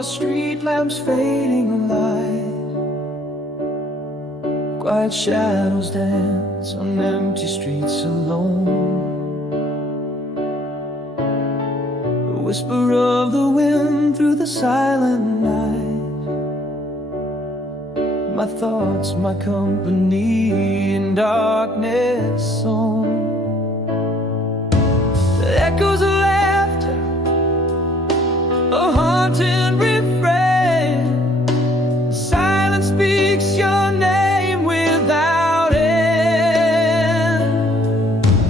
the street lamps fading light, quiet shadows dance on empty streets alone. The whisper of the wind through the silent night, my thoughts, my company in darkness song. The echoes of laughter, a haunting refrain. The silence speaks your name without end.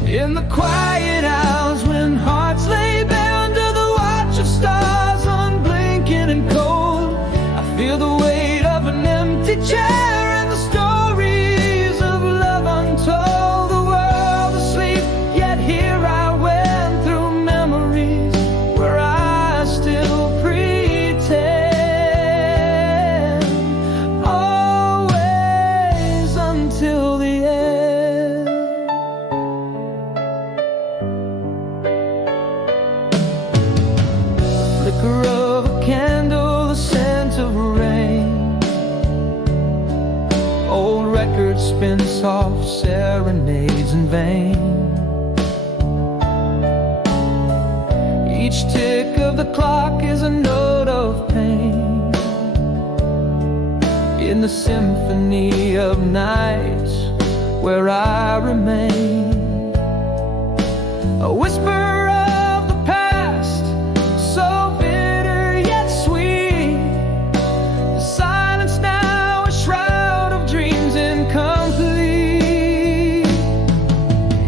In the quiet hours when hearts lay bare under the watch of stars, unblinking and cold, I feel the weight of an empty chair and the stories of love untold. The world asleep, yet here I went through memories where I still pretend, always until the end. The flicker of a candle, the scent of rain, old records spin soft serenades in vain. Each tick of the clock is a note of pain in the symphony of nights where I remain. A whisper of the past, so bitter yet sweet. The silence now, a shroud of dreams incomplete.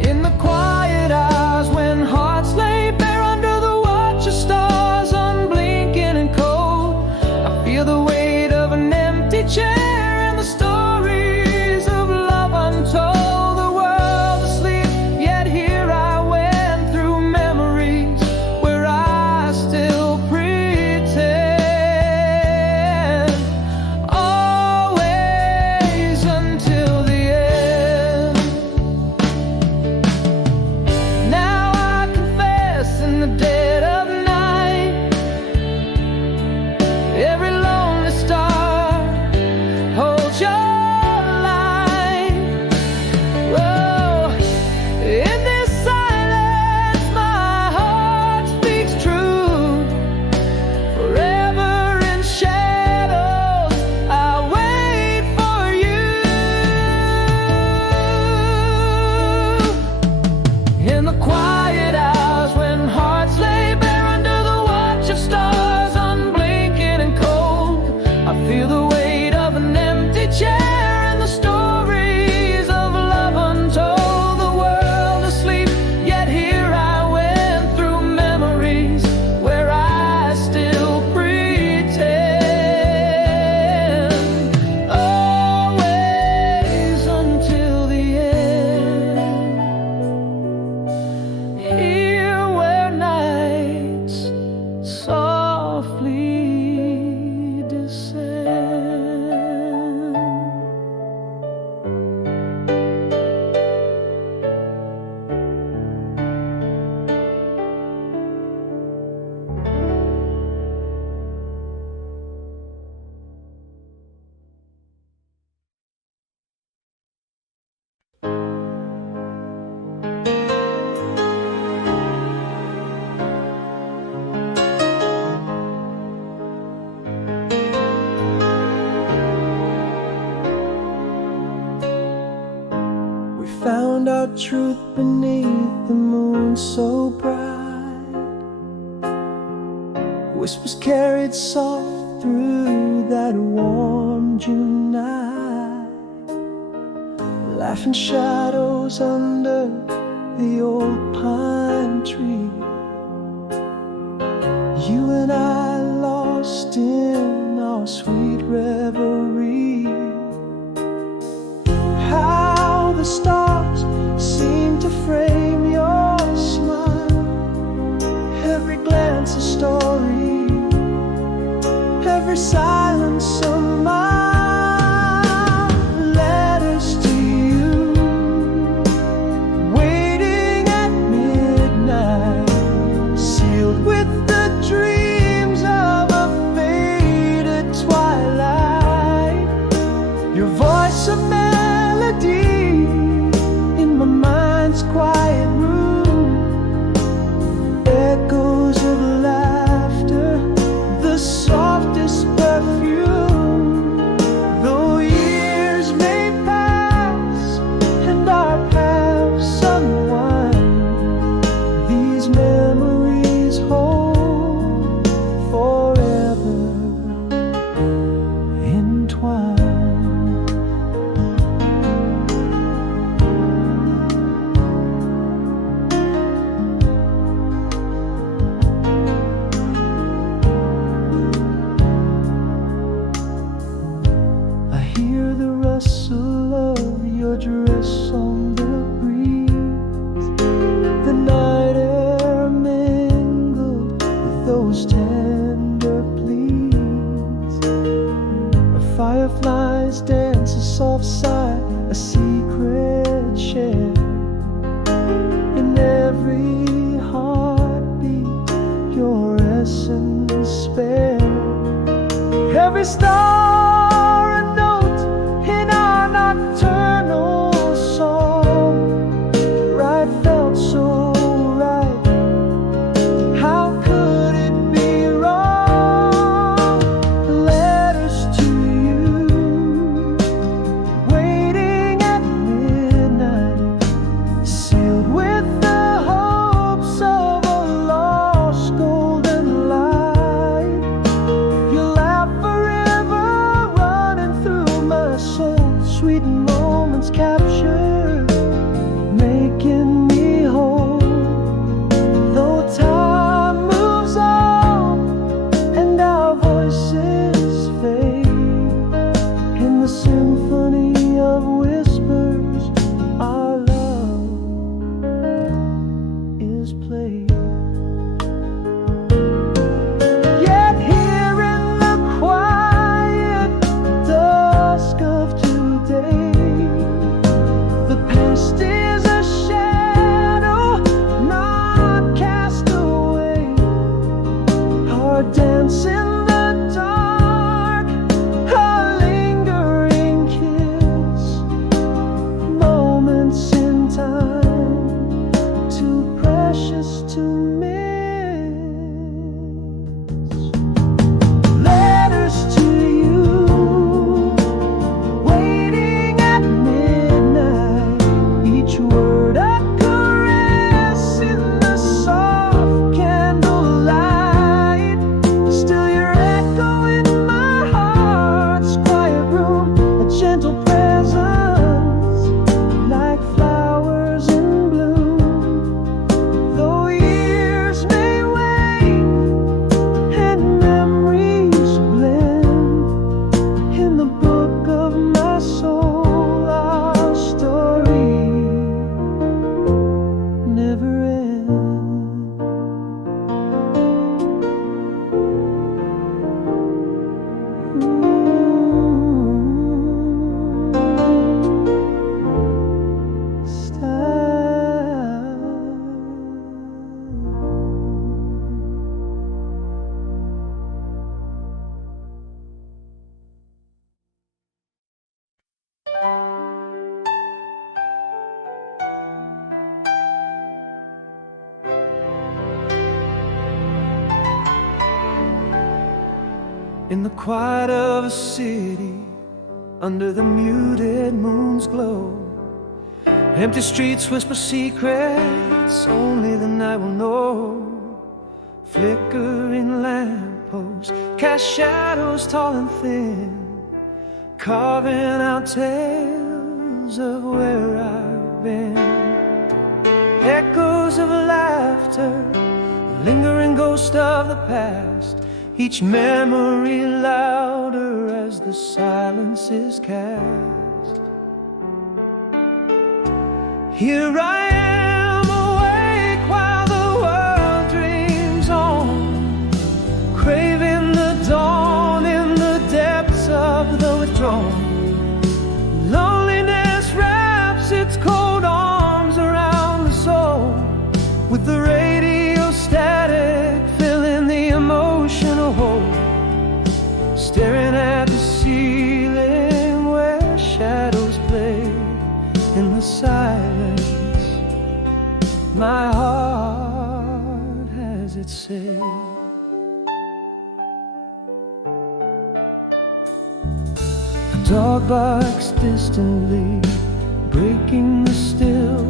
In the quiet hours when hearts lay bare under the watch of stars, unblinking and cold, I feel the weight of an empty chair and the stories of love untold. The world asleep, yet here I went through memories where I still pretend, always until the end. Now I confess in the dead of night, every lonely star holds your light. Whoa, in this silence my heart speaks true. Forever in shadows I wait for you. In the quiet hours when hearts lay bare under the watch of stars, unblinking and cold, I feel the weight of an empty chair and the stories of love untold. The world asleep, yet here I went through memories where I still pretend, always until the end. Here where nights softly descend. We found our truth beneath the moon so bright, whispers carried soft through that warm June night, laughing shadows under the old pine tree. You and I lost in our sweet reverie. How the stars seem to frame your smile, every glance a story, every silence a mile. Letters to you, waiting at midnight, sealed with the dreams of a fading on the breeze. The night air mingled with those tender pleas. Fireflies dance a soft sigh, a secret shared. In every heartbeat, your essence spared. Every star a note in our nocturnal song. Right felt so right. How could it be wrong? Letters to you, waiting at midnight, sealed with the hopes of a lost golden light. Your laugh forever running through my soul, sweet moments captured, making me whole. Though time moves on and our voices fade, in the symphony of whispers, our love is played. Yet here in the quiet dusk of today, the past is a shadow not cast away. Our dance in the dark, our lingering kiss, moments in time too precious to miss. Letters to you, waiting at midnight, each word a caress in the soft candlelight. Still your echo in my heart's quiet room, a gentle presence like flowers in bloom. Though years may wane and memories blend, in the book of my soul, our story never ends. In the quiet of a city, under the muted moon's glow, empty streets whisper secrets only the night will know. Flickering lampposts cast shadows tall and thin, carving out tales of where I've been. Echoes of laughter, lingering ghost of the past, each memory louder as the silence is cast. Here I am, awake while the world dreams on, craving the dawn in the depths of the withdrawn. Loneliness wraps its cold arms around the soul, with the radio static filling the emotional hole. Staring at the ceiling where shadows play in the silence, my heart has its say. A dog barks distantly, breaking the still,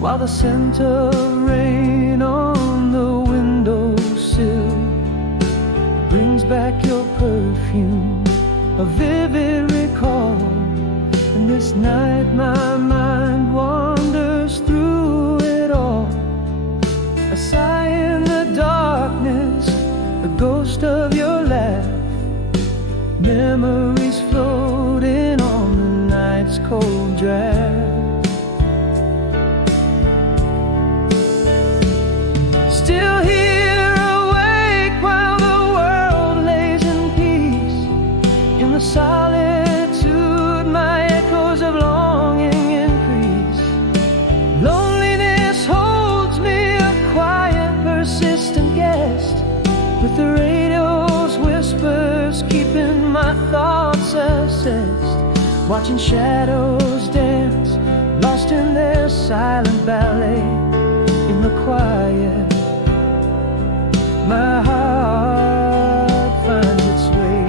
while the scent of rain on the windowsill brings back your perfume, a vivid recall. And this night my mind wanders through it all, a sigh in the darkness, a ghost of your laugh, memories floating on the night's cold draft. watching shadows dance, lost in their silent ballet. In the quiet, my heart finds its way.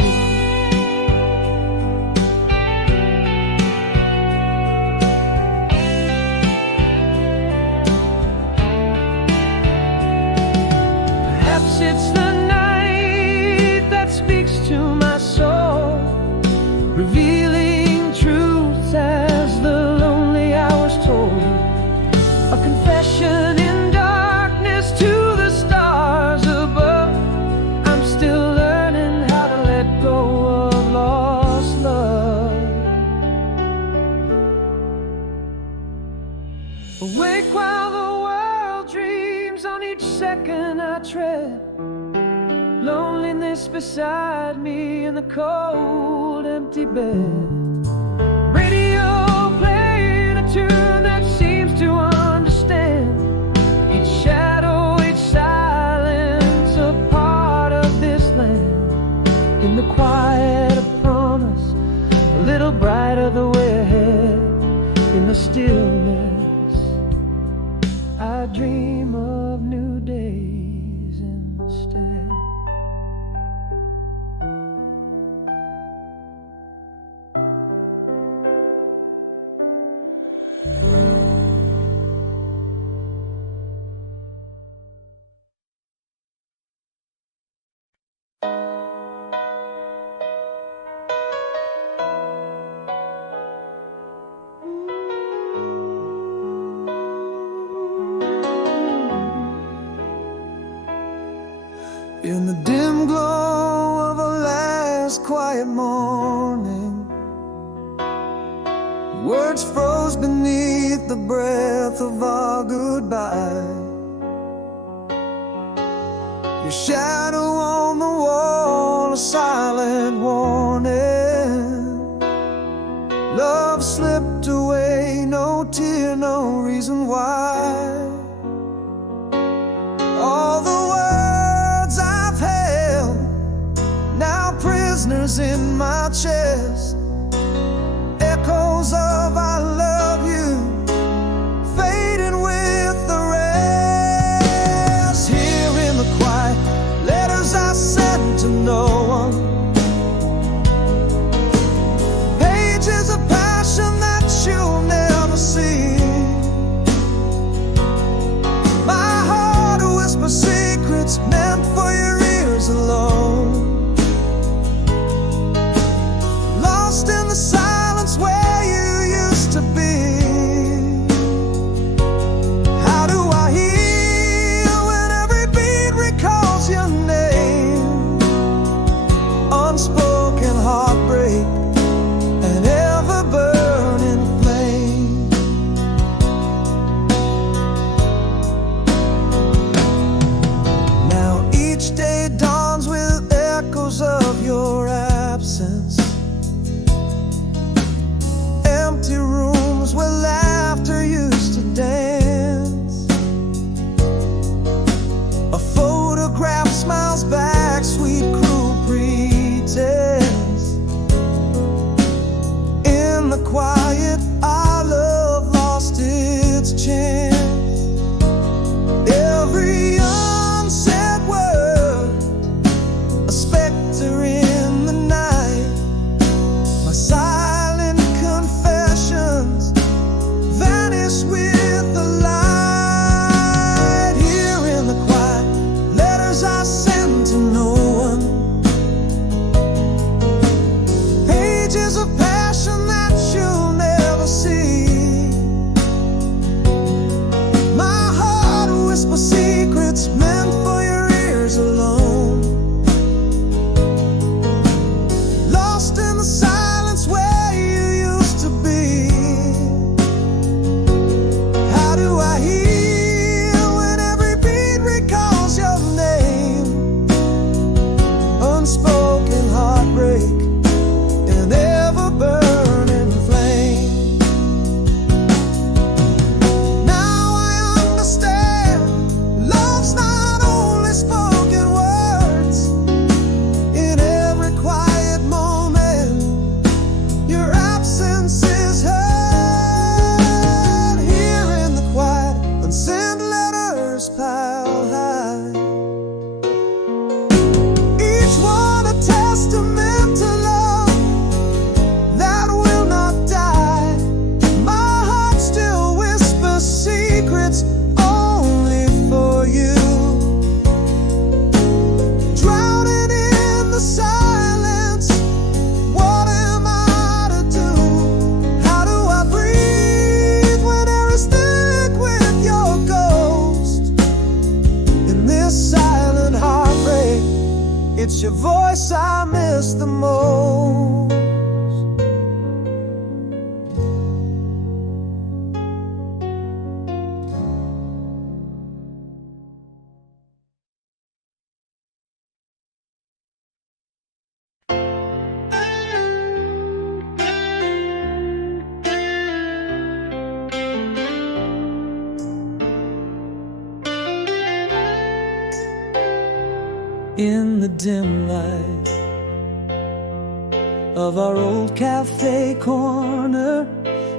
Perhaps it's the night that speaks to my soul, revealing truths as the lonely hours told. A confession in darkness to the stars above. I'm still learning how to let go of lost love. Awake while the world dreams, on each second I tread. Loneliness beside me in the cold, empty bed. Radio playing a tune that seems to understand each shadow, each silence, a part of this land. In the quiet of promise, a little brighter the way ahead. In the stillness, I dream of new days instead. In the dim glow of a last quiet morning, words froze beneath the breath of our goodbye. Your shadow on the wall, a silent warning. Love slipped away, no tear, no reason why. All the words I've held, now prisoners in my chest. Echoes of I love you, fading with the rest. Here in the quiet, letters I sent to no one. Pages of passion that you'll never see. My heart whispers secrets meant for your ears alone. In the dim light of our old cafe corner,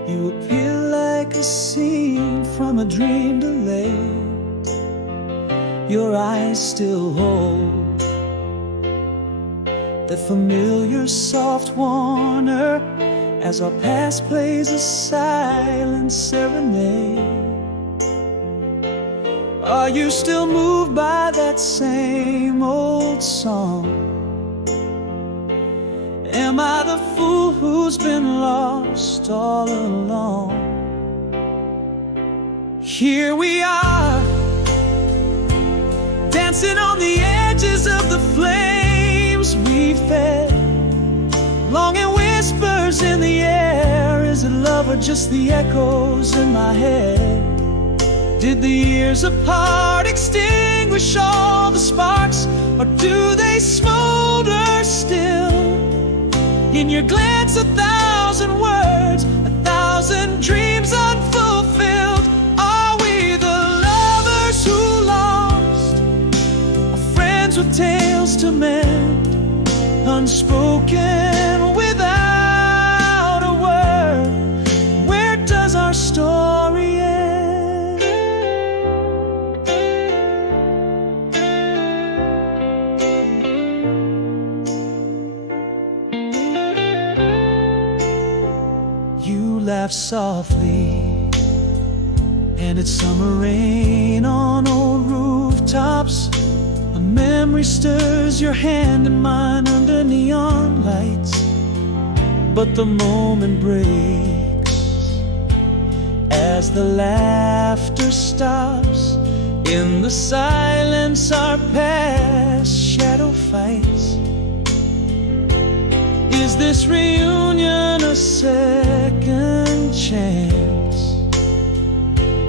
you appear like a scene from a dream delayed. Your eyes still hold the familiar soft Warner as our past plays a silent serenade. Are you still moved by that same old song? Am I the fool who's been lost all along? Here we are, dancing on the edges of the flames we fed, longing whispers in the air. Is it love or just the echoes in my head? Did the years apart extinguish all the sparks, or do they smolder still? In your glance, 1,000 words, 1,000 dreams unfulfilled. Are we the lovers who lost, or friends with tales to mend, unspoken without a word? Where does our story end? Laugh softly, and it's summer rain on old rooftops. A memory stirs your hand in mine under neon lights, but the moment breaks as the laughter stops. In the silence, our past shadow fights. Is this reunion a second chance,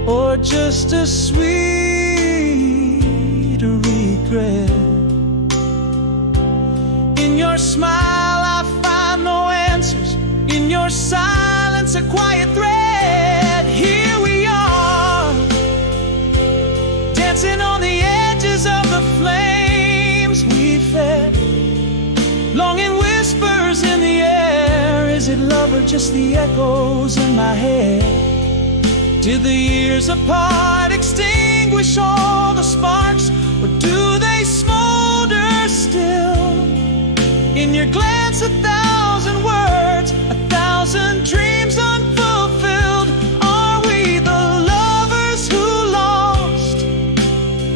or just a sweet regret? In your smile I find no answers, in your silence a quiet thread. Here we are, dancing on the edges of the flames we fed, longing whispers in the air. Is it love or just the echoes in my head? Did the years apart extinguish all the sparks, or do they smolder still? In your glance, 1,000 words, 1,000 dreams unfulfilled. Are we the lovers who lost,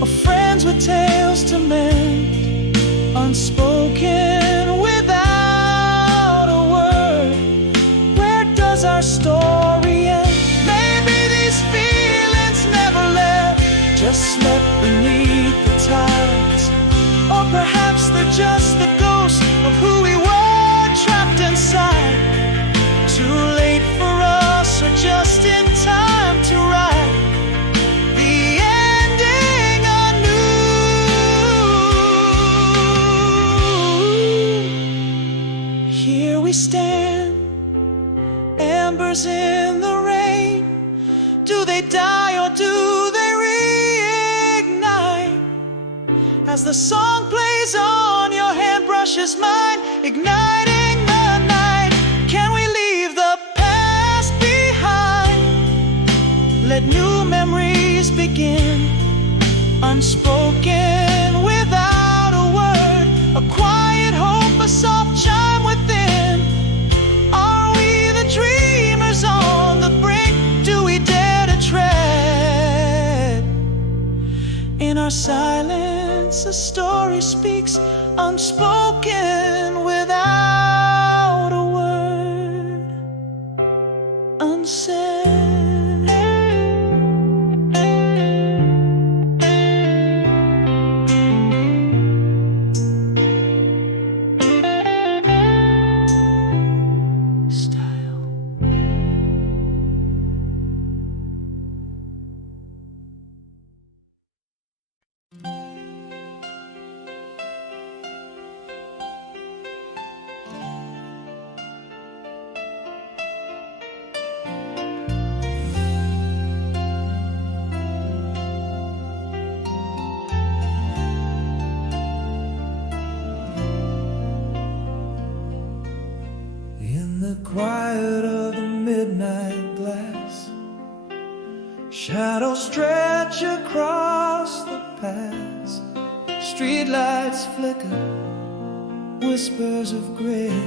or friends with tales to mend, unspoken without a word? Where does our story end? Maybe these feelings never left, just slept beneath the tides, or perhaps they're just the ghost of who we were trapped inside. Too late for us, or just in time to write the ending anew. Here we stand, embers in the rain. Do they die or do they reignite? As the song plays on, your hand brushes mine, igniting the night. Can we leave the past behind? Let new memories begin, unspoken without a word. A quiet hope, a soft chime within. Are we the dreamers on the brink? Do we dare to tread? In our silence, a story speaks, unspoken without a word, unsaid. Shadows stretch across the past, streetlights flicker, whispers of gray,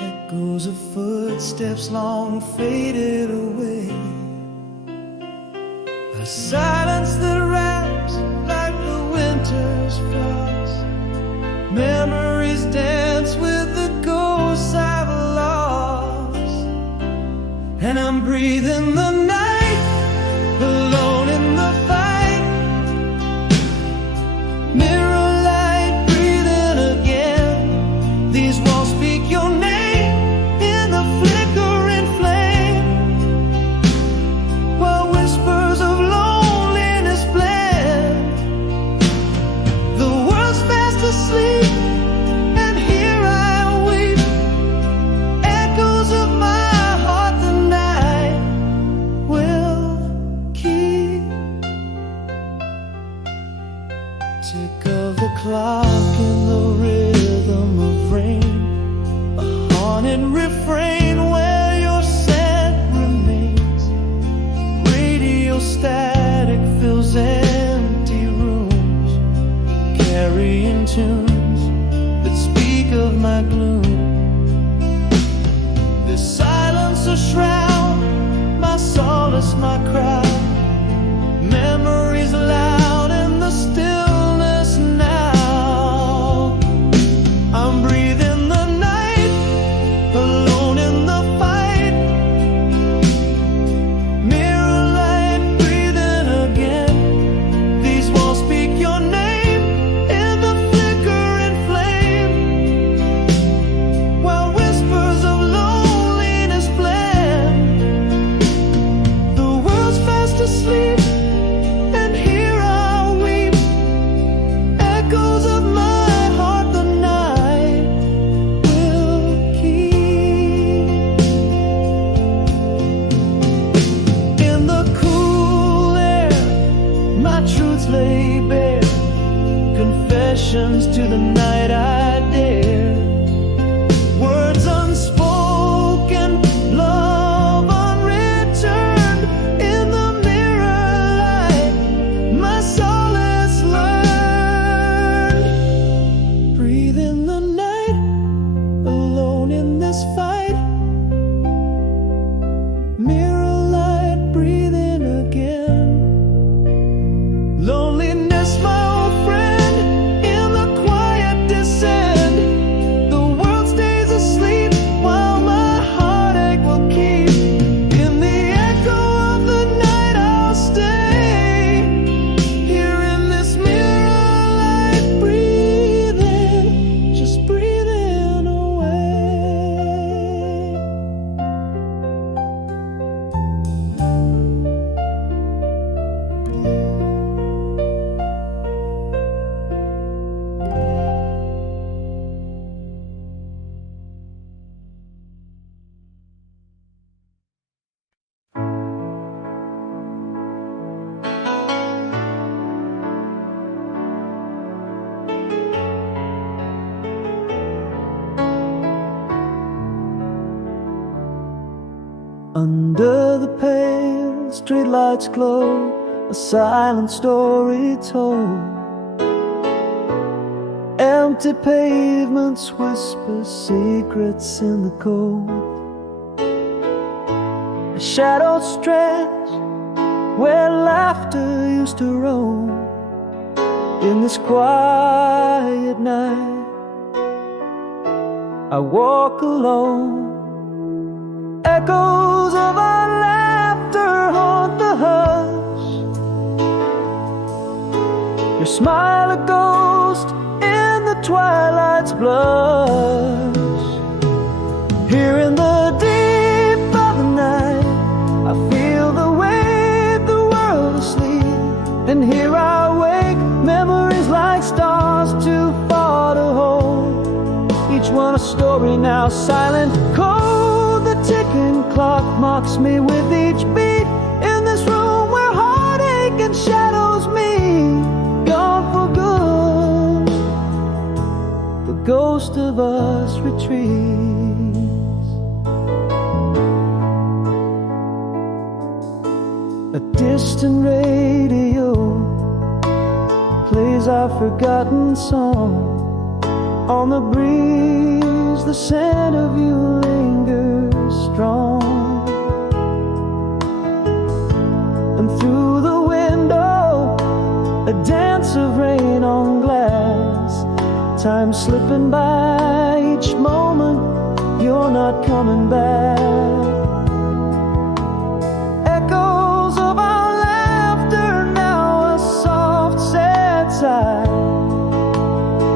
echoes of footsteps long faded away. A silence that wraps like the winter's frost. Memories dance with the ghosts I've lost. And I'm breathing the night, alone in the fight. Mirror light, breathing again. These walls speak your name in the flickering flame, while whispers of loneliness blend. The world's fast asleep, and here I weep. Echoes of my heart the night will keep. Tick of the clock in the rhythm of rain, a haunted refrain where your scent remains. Radio static fills empty rooms, carrying tunes that speak of my gloom. This silence a shroud, my solace, my crowd. Memories loud in the stillness now. I'm breathing the night, alone in the fight. Mirror light, breathing again. These walls speak your name in the flickering flame, while whispers of loneliness blend. The world's fast asleep, and here I weep. Echoes of my heart the night will keep. In the cool air, my truths lay bare. Confessions to the night I dare. Words unspoken, love unreturned. In the mirror light, my solace learned. Breathe in the night, alone in this fight. Mirror light, breathe in again. Loneliness, my old friend, in the quiet descend. The world stays asleep while my heartache will keep. In the echo of the night I'll stay. Here in this mirror light, breathing, just breathing away. Under the pale streetlights glow, a silent story told. Empty pavements whisper secrets in the cold. A shadow stretch where laughter used to roam. In this quiet night, I walk alone. Echoes of our laughter haunt the hush. Your smile a ghost in the twilight's blush. Here in the deep of the night, I feel the weight, the world asleep. And here I wake, memories like stars too far to hold. Each one a story now silent, cold. The ticking clock mocks me with each beat. In this room where heartache and shadows meet, gone for good, the ghost of us retreats. A distant radio plays our forgotten song. On the breeze, the scent of you lingers strong. And through the window, a dance of rain on glass. Time slipping by, each moment you're not coming back. Echoes of our laughter, now a soft, sad sigh.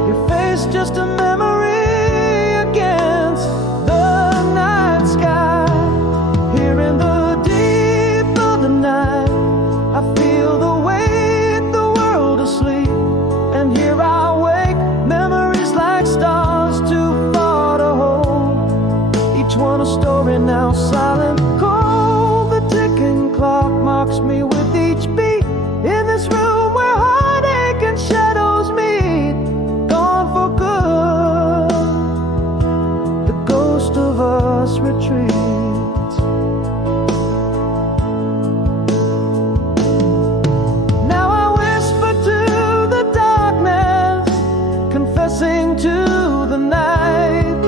Your face just a memory against the night sky. Here in the deep of the night, I feel the weight, the world asleep. And here I wake, memories like stars too far to hold. Each one a story now silent, cold. The ticking clock mocks me with each beat. In this room where heartache and shadows meet, gone for good, the ghost of us retreats. Now I whisper to the darkness, confessing to the night.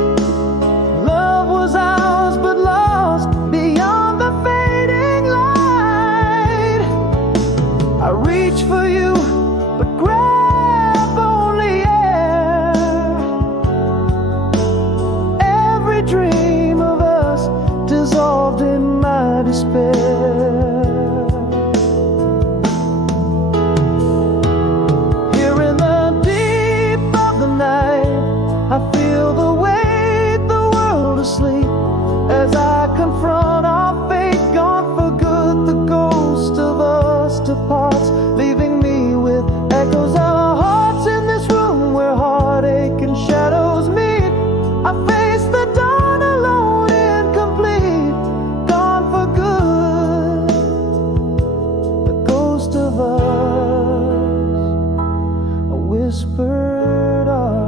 Love was ours but lost beyond the fading light. I reach for you but grab only air. Every dream of us dissolved in my despair. Here in the deep of the night, I feel the weight, the world asleep. As I confront our fate, gone for good, the ghost of us departs, leaving me with echoes of our hearts in this room where heartache and shadows meet. I face the dawn alone, incomplete, gone for good, the ghost of us, a whispered art.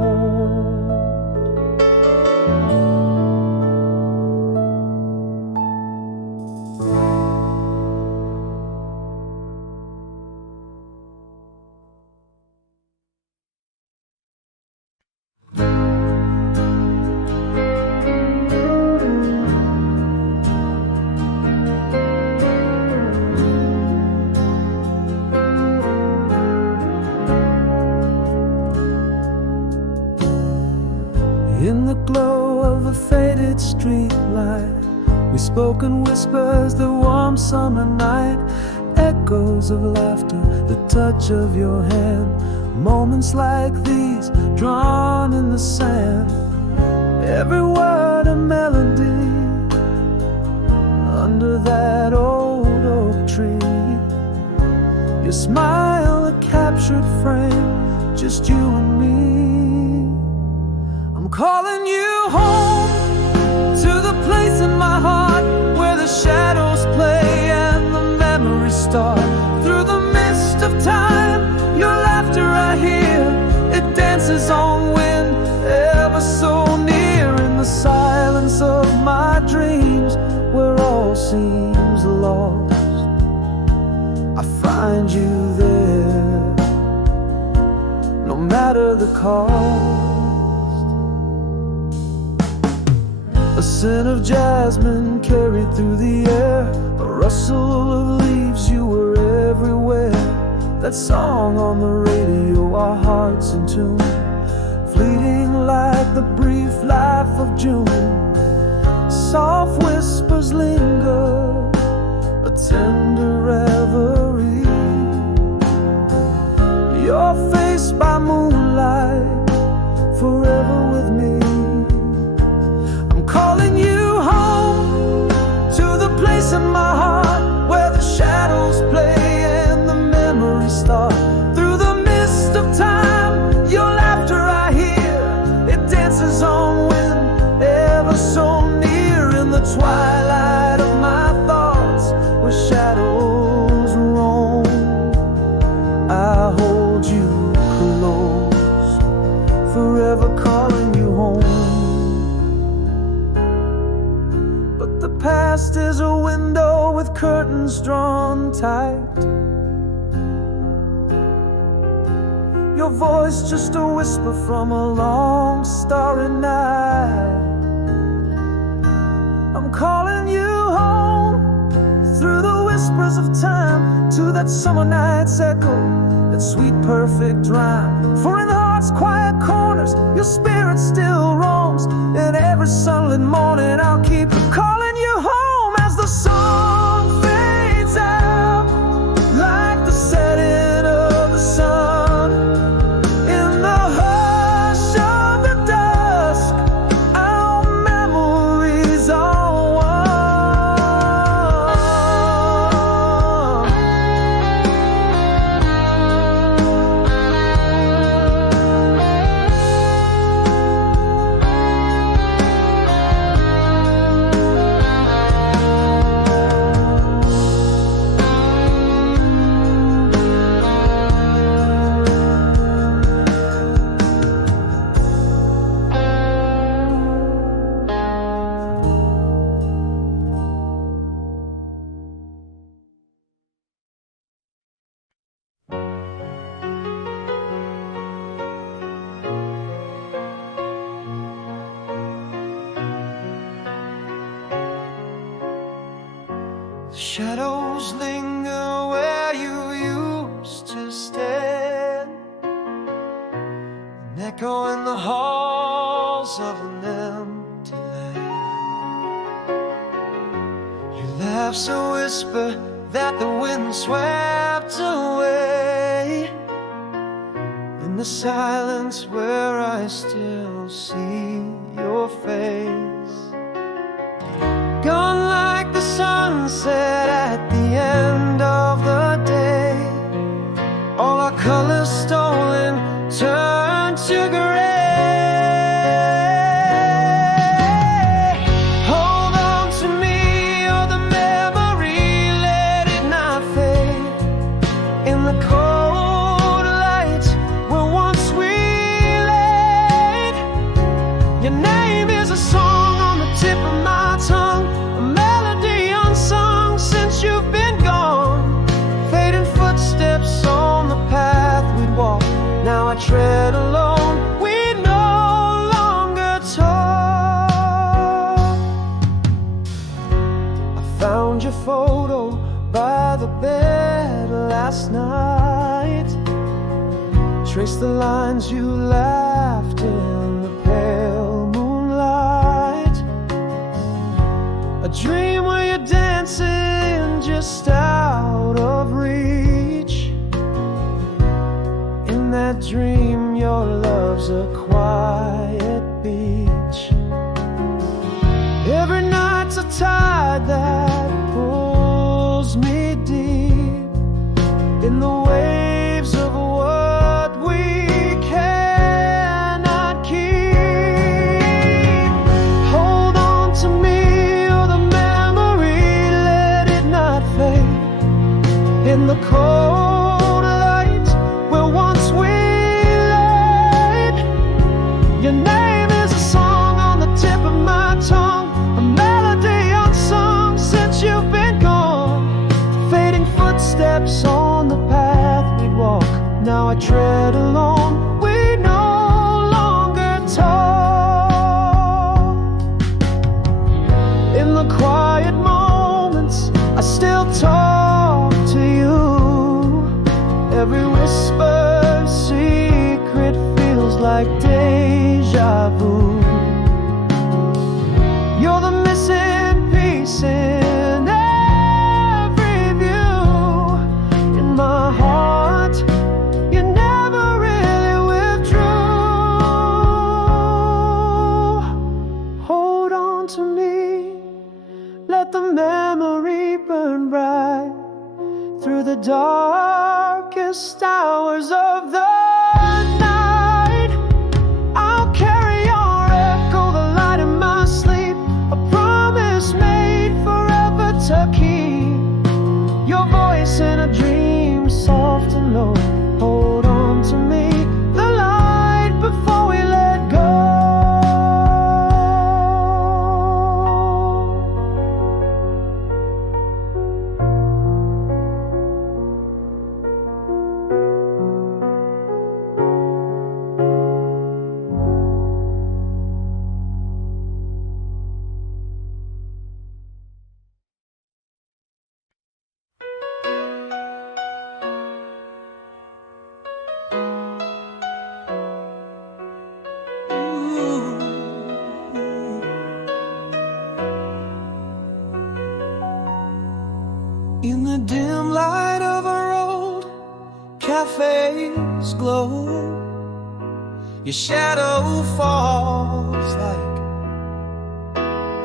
In the glow of a faded street light, we spoke in whispers the warm summer night. Echoes of laughter, the touch of your hand. Moments like these, drawn in the sand. Every word a melody, under that old oak tree. Your smile a captured frame, just you and me. I'm calling you home, to the place in my heart where the shadows play and the memories start. Through the mist of time, your laughter I hear. It dances on wind, ever so near. In the silence of my dreams, where all seems lost, I find you there, no matter the cost. A scent of jasmine carried through the air, a rustle of leaves, you were everywhere. That song on the radio, our hearts in tune, fleeting like the brief life of June. Soft whispers linger, a tender reverie. Your face by moonlight, forever with me. Calling you home, to the place in my heart where the shadows play and the memories start. Through the mist of time, your laughter I hear. It dances on wind, ever so near. In the twilight of my thoughts, where shadows on tight. Your voice just a whisper from a long starry night. I'm calling you home through the whispers of time, to that summer night's echo, that sweet perfect rhyme. For in the heart's quiet corners your spirit still roams, and every sunlit morning I'll keep calling you home as the song fades out, like the setting of the sun. In the hush of the dusk, our memories are one. Shadows linger where you used to stand, an echo in the halls of an empty land. Your laugh's a whisper that the wind swept away, in the silence where I still see your face. Gone like the sunset at the end of the day, all our colors stolen, turned to gray. Hold on to me, or the memory, let it not fade. In the cold light where once we laid, your name is a song on the tip of my tongue, a melody unsung since you've been gone. Fading footsteps on the path we'd walk, now I tread alone, we no longer talk. I found your photo by the bed last night, traced the lines you laughed in the pale moonlight. A dream where you're dancing just out of reach. In that dream your love's a quiet beach. Every night's a tide that pulls me deep in the waves of what we cannot keep. Hold on to me, or the memory, let it not fade. In the cold light where once we laid, your name is a song on the tip of my tongue, a melody unsung since you've been gone. Fading footsteps on the path we'd walk, now I tread alone, we no longer talk. In the quiet moments I still talk to you. Every whisper, secret feels like deja vu. You're the missing piece in every view. In my heart, you never really withdrew. Hold on to me, let the memory burn bright through the darkest hours of the night. I'll carry your echo, the light in my sleep, a promise made forever to keep. Your voice in a dream, soft and low. Hold on to me, the light before we let go. in the dim light of our old cafe's glow. Your shadow falls like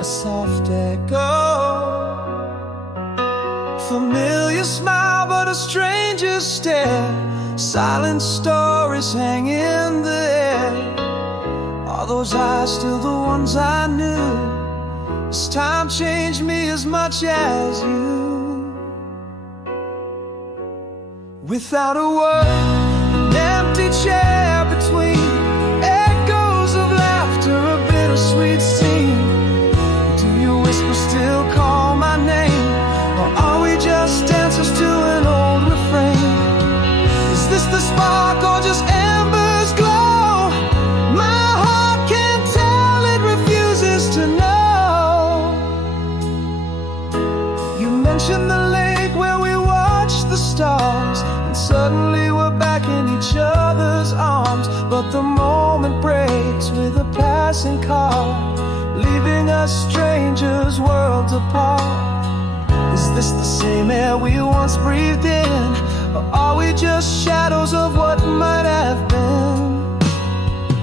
a soft echo. Familiar smile but a stranger's stare. Silent stories hang in the air. Are those eyes still the ones I knew? Has time changed me as much as you? Without a word, an empty chair between echoes of laughter, a bittersweet scene. Do you whisper still call my name? Or are we just dancers to an old refrain? Is this the spark or just embers glow? My heart can't tell, it refuses to know. You mentioned the lake where we watched the stars, and suddenly we're back in each other's arms. But the moment breaks with a passing car, leaving us strangers worlds apart. Is this the same air we once breathed in? Or are we just shadows of what might have been?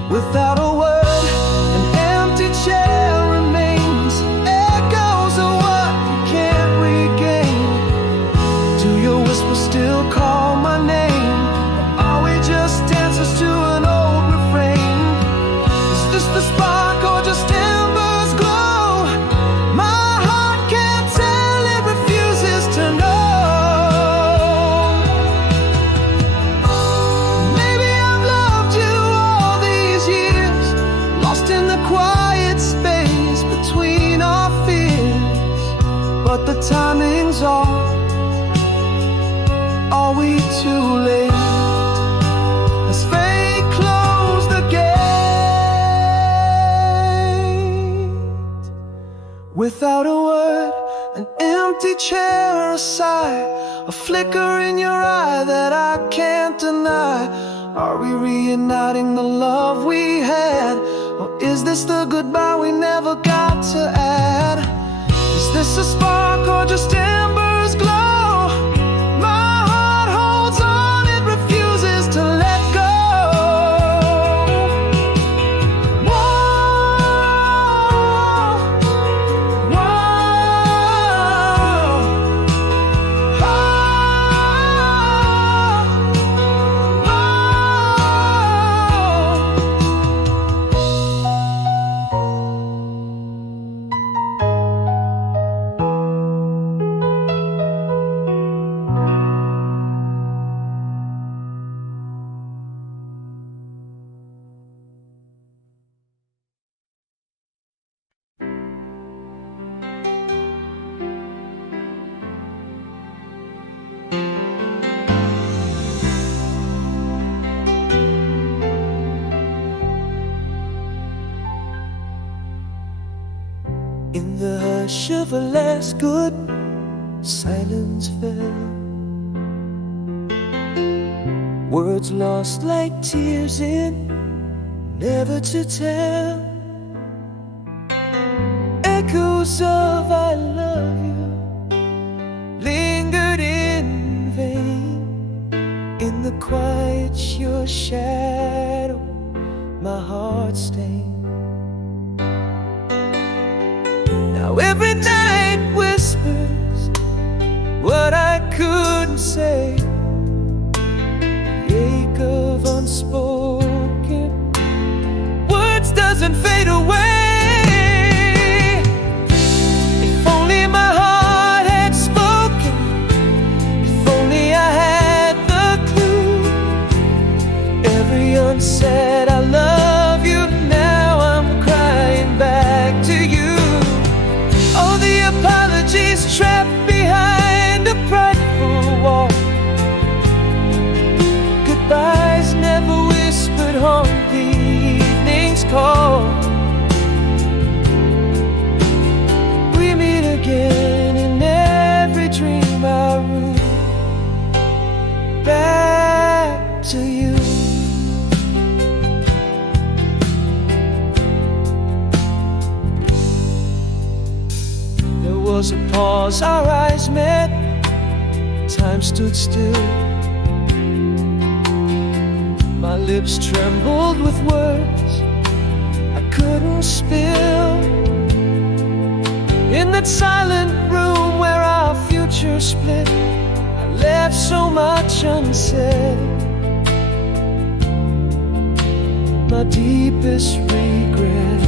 Without a word, an empty chair remains. Echoes of what we can't regain. Do your whispers still call my name? Or are we just dancers to an old refrain? Is this the spark or just embers glow? My heart can't tell, it refuses to know. But the timing's off. Are we too late? As fate closed the gate. Without a word, an empty chair, a sigh, a flicker in your eye that I can't deny. Are we reuniting the love we had? Or is this the goodbye we never got to add? Is this a spark or just embers glow? My heart holds on, it refuses to let go. Whoa, in the hush of a last good silence fell. Words lost like tears in never to tell. Echoes of I love you lingered in vain. In the quiet your shadow my heart stained. Now every night whispers what I couldn't say. The ache of unspoken words doesn't fade away. If only my heart had spoken, if only I had the clue. Every unsaid I love you, now I'm crying back to you. All the apologies trapped behind a prideful wall. Goodbyes never whispered haunt the evening's call. We meet again in every dream I rue. Back to you. There was a pause, our eyes met, time stood still. My lips trembled with words I couldn't spill. In that silent room where our future split, I left so much unsaid. My deepest regret.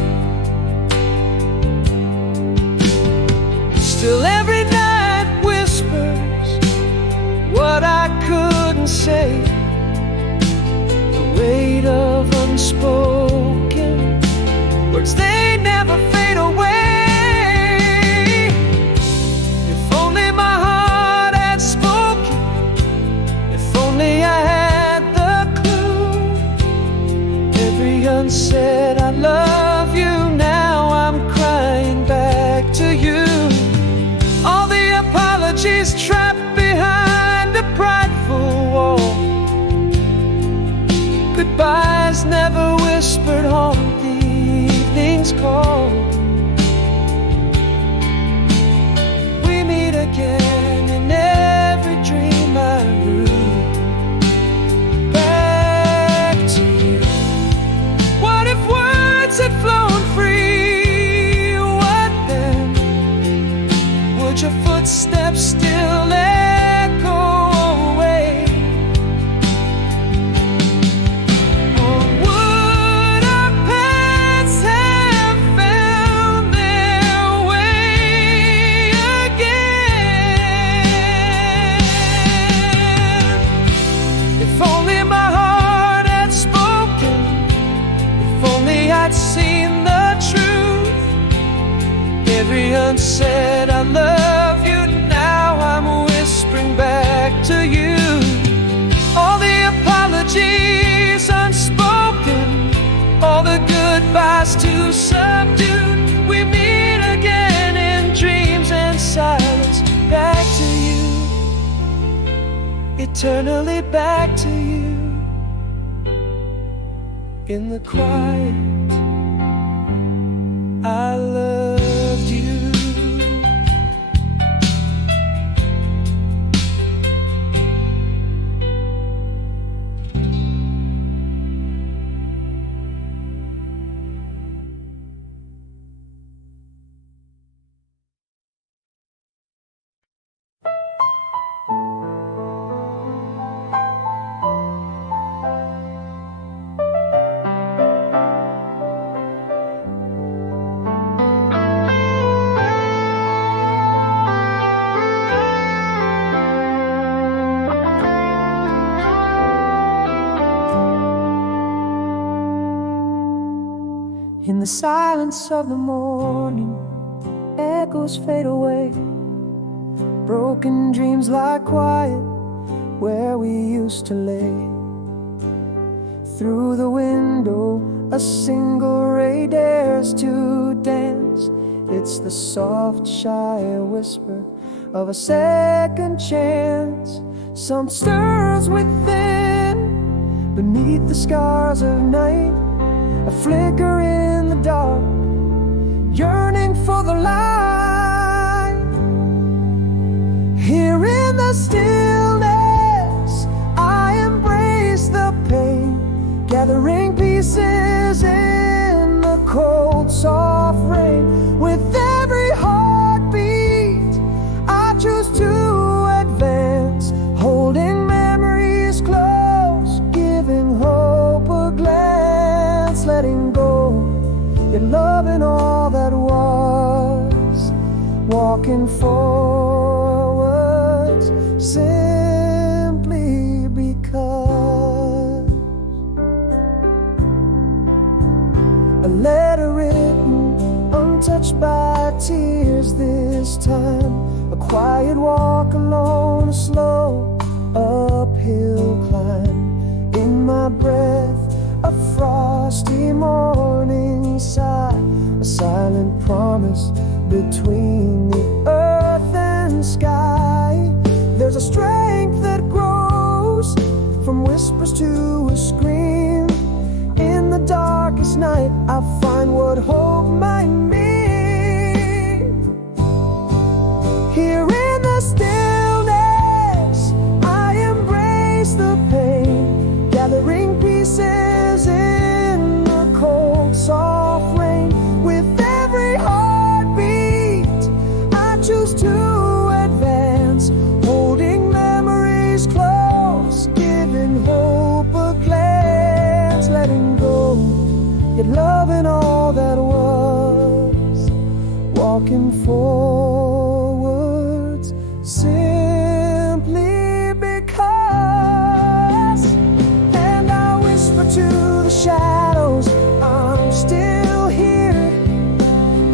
Still every night whispers what I couldn't say. The weight of unspoken words, they never fade away. If only my heart had spoken, if only I had the clue. Every unsaid I love you, now I'm crying back to you. All the apologies trapped behind a prideful wall. Goodbyes never whispered haunt the evening's call. We meet again in every dream I rue. Back to you. What if words had flown free? What then? Would your footsteps still echo away? Or would our paths have found their way again? If only my heart had spoken, if only I'd seen the truth. Every unsaid I love you, now I'm whispering back to you. All the apologies unspoken, all the goodbyes too subdued. We meet again in dreams and silence. Back to you, eternally back to you. In the quiet, I loved you. In the silence of the morning, echoes fade away. Broken dreams lie quiet where we used to lay. Through the window, a single ray dares to dance. It's the soft, shy whisper of a second chance. Some stirs within, beneath the scars of night. A flicker in the dark, yearning for the light. Here in the stillness, I embrace the pain, gathering pieces in the cold, soft rain. With every heartbeat, I choose to advance, holding memories close, giving hope a glance, letting go, yet loving all that was, walking forwards simply because. A letter written, untouched by tears this time. A quiet walk alone, a slow uphill climb. In my breath, a frosty morning sigh. A silent promise between the earth and sky. There's a strength that grows from whispers to a scream. In the darkest night, I find what hope might mean. Here in the stillness, forwards simply because. And I whisper to the shadows, I'm still here,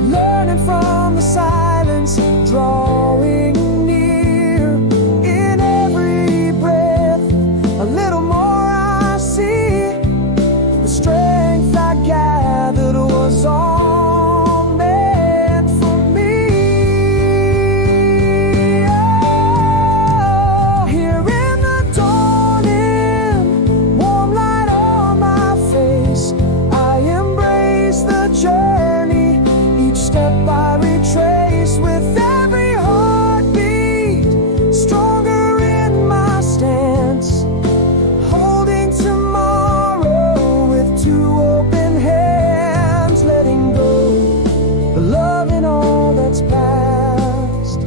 learning from the silence, drawing near. In every breath, a little more I see. The strength I gathered was all meant for me. Oh, here in the dawning, warm light on my face, I embrace the journey. Each step I retrace, with every heartbeat stronger in my stance, holding tomorrow with two open hands, letting go, but loving all that's past,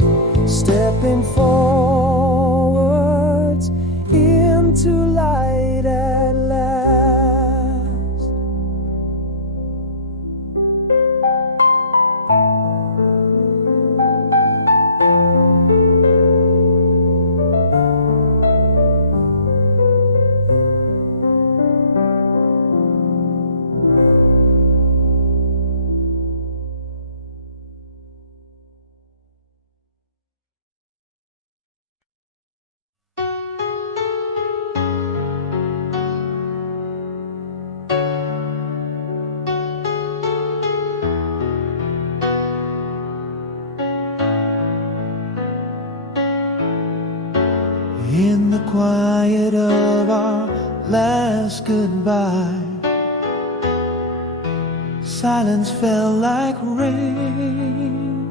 stepping forwards into light at last. In the quiet of our last goodbye, silence fell like rain.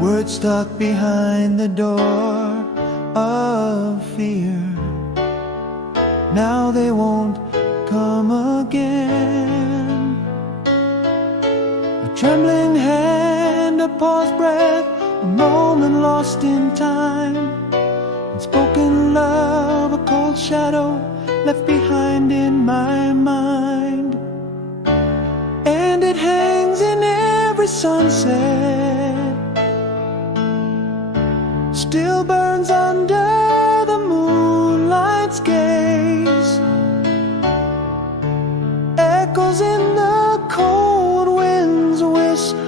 Words stuck behind the door of fear. Now they won't come again. A trembling hand, a paused breath, a moment lost in time. Unspoken love, a cold shadow left behind in my mind. And it hangs in every sunset, still burns under the moonlight's gaze, echoes in the cold wind's whisper.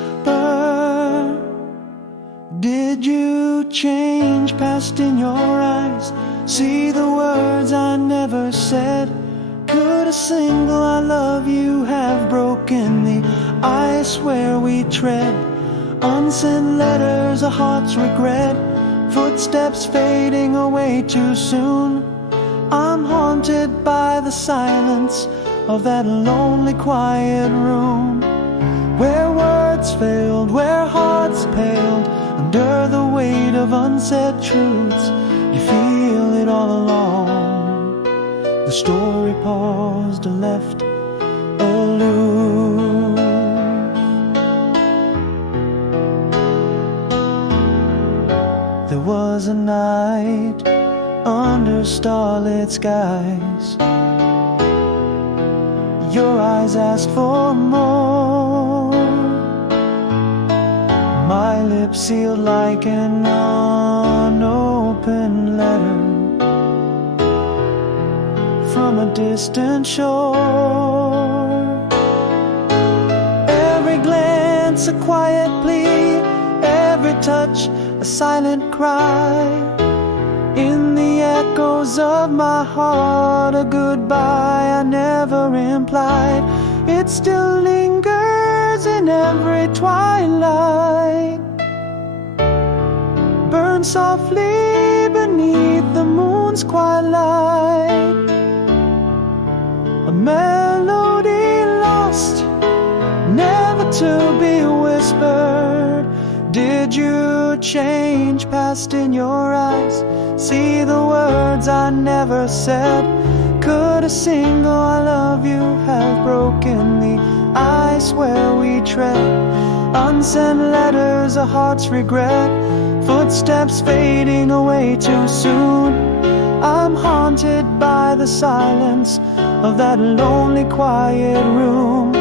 Did you change past in your eyes? See the words I never said? Could a single I love you have broken the ice where we tread? Unsent letters, a heart's regret, footsteps fading away too soon. I'm haunted by the silence of that lonely quiet room, where words failed, where hearts paled under the weight of unsaid truths. You feel it all along. The story paused and left aloof. There was a night under starlit skies. Your eyes asked for more. My lips sealed like an unopened letter from a distant shore. Every glance a quiet plea, every touch a silent cry. In the echoes of my heart, a goodbye I never implied. It still lingers in every twilight, burns softly beneath the moon's quiet light. A melody lost, never to be whispered. Did you change past in your eyes? See the words I never said? Could a single I love you have broken the ice where we tread? Unsent letters, a heart's regret, footsteps fading away too soon. I'm haunted by the silence of that lonely quiet room,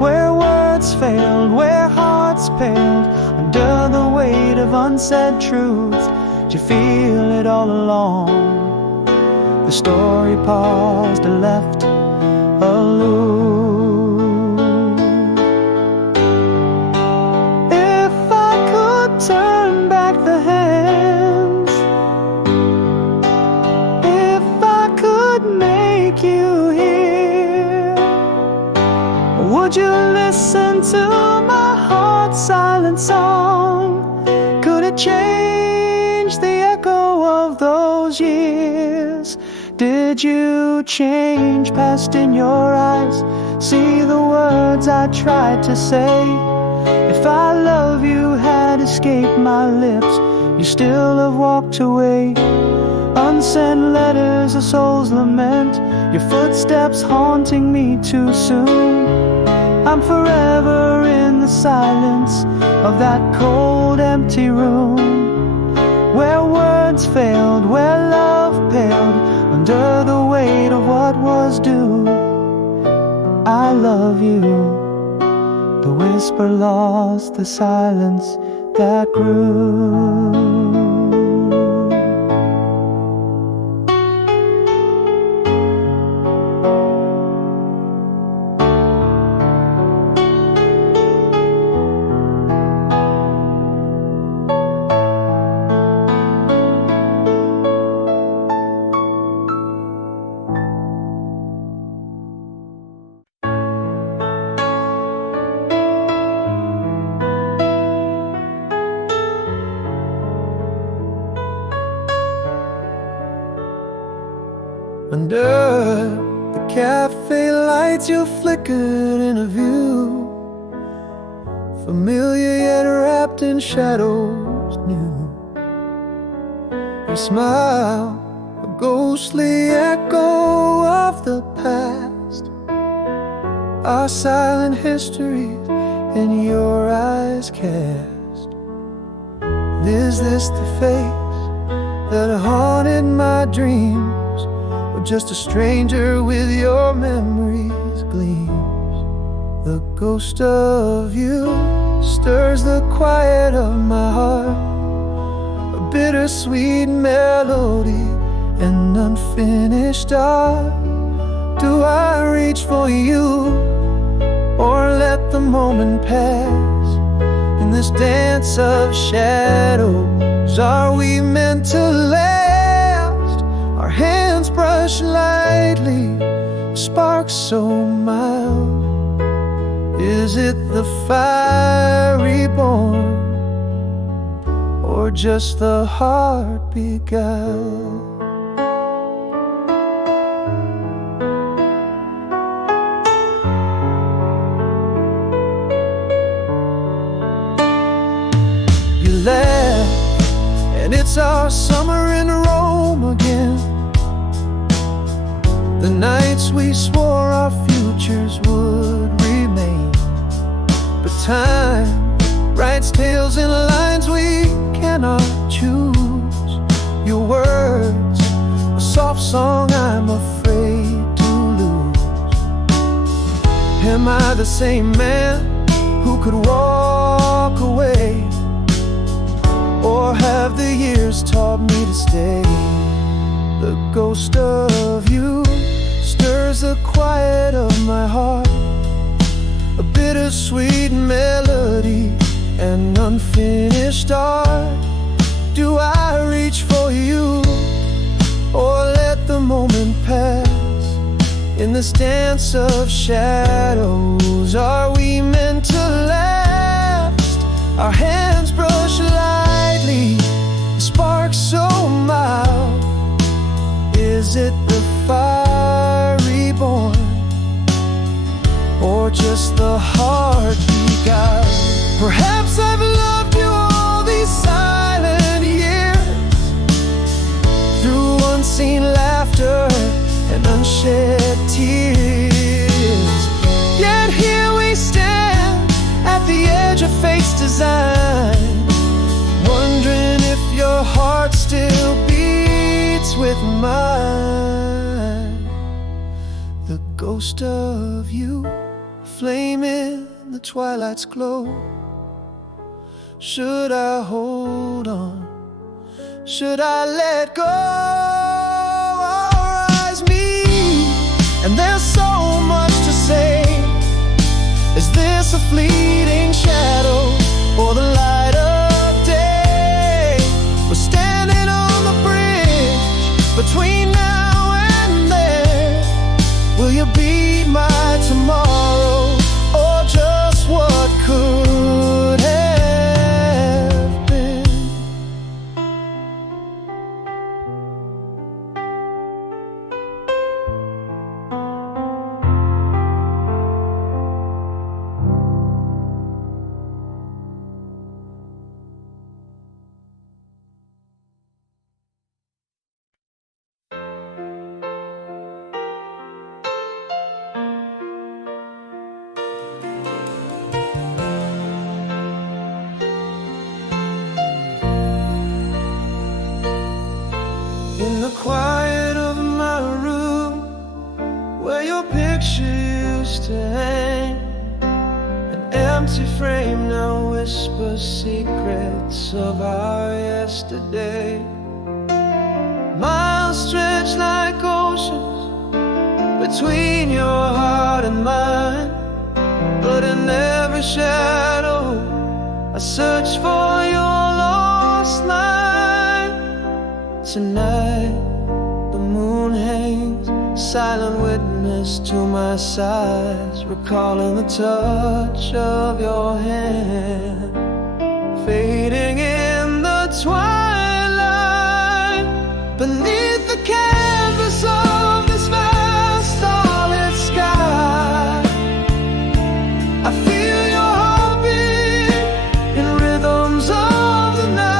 where words words failed, where hearts paled under the weight of unsaid truths. Did you feel it all along? The story paused and left aloof. If I could turn back the hands, if I could make you hear, would you listen to my heart's silent song? Could it change the echo of those years? Did you change past in your eyes? See the words I tried to say. If I love you had escaped my lips, you still have walked away. Unsent letters, a soul's lament, your footsteps haunting me too soon. I'm forever in the silence of that cold, empty room, where words failed, where love paled under the weight of what was due. I love you. The whisper lost the silence that grew. Under the cafe lights you flickered in a view, familiar yet wrapped in shadows new. Your smile, a ghostly echo of the past, our silent histories in your eyes cast. Is this the face that haunted my dreams? Just a stranger with your memories gleams. The ghost of you stirs the quiet of my heart, a bittersweet melody, an unfinished art. Do I reach for you, or let the moment pass? In this dance of shadows, are we meant to last? Our hands brush lightly, sparks so mild. Is it the fire reborn, or just the heart beguiled? You laugh, and it's our summer in Rome again. The nights we swore our futures would remain, but time writes tales in lines we cannot choose. Your words, a soft song I'm afraid to lose. Am I the same man who could walk away, or have the years taught me to stay? The ghost of you stirs the quiet of my heart, a bittersweet melody, an unfinished art. Do I reach for you, or let the moment pass? In this dance of shadows, are we meant to last? Our hands brush lightly, sparks so mild. Is it the fire reborn, or just the heart beguiled? Perhaps I've loved you all these silent years, through unseen laughter and unshed tears. Yet here we stand at the edge of fate's design, wondering if your heart still beats with mine. The ghost of you, flame in the twilight's glow. Should I hold on? Should I let go? Our eyes meet, and there's so much to say. Is this a fleeting shadow or the light of day? We're standing on the bridge between now and then. Will you be my tomorrow, or just what could have been? In the quiet of my room, where your picture used to hang, an empty frame now whispers secrets of our yesterday. Miles stretch like oceans between your heart and mine, but in every shadow I search for your lost line. Tonight, the moon hangs, silent witness to my sighs, recalling the touch of your hand, fading in the twilight, beneath the canvas of this vast starlit sky. I feel your heartbeat in rhythms of the night.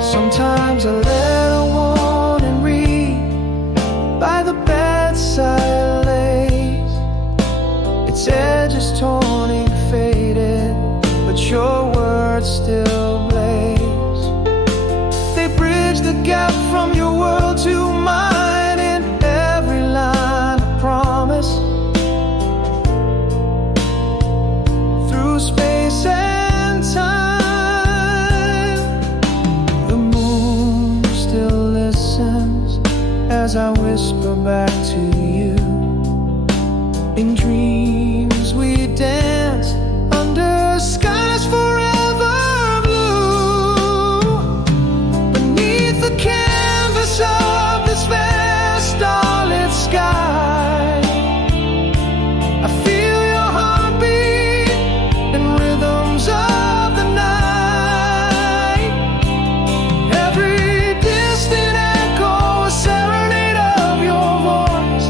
Sometimes I let a warning read by the bedside lace, its edges torn and faded, but your words still blaze. They bridge the gap from your world to mine in every line of promise, through space and time. As I whisper back to you, in dreams we dance under skies forever blue, beneath the canvas of this vast starlit sky. I feel your heartbeat in rhythms of the night. Every distant echo, a serenade of your voice,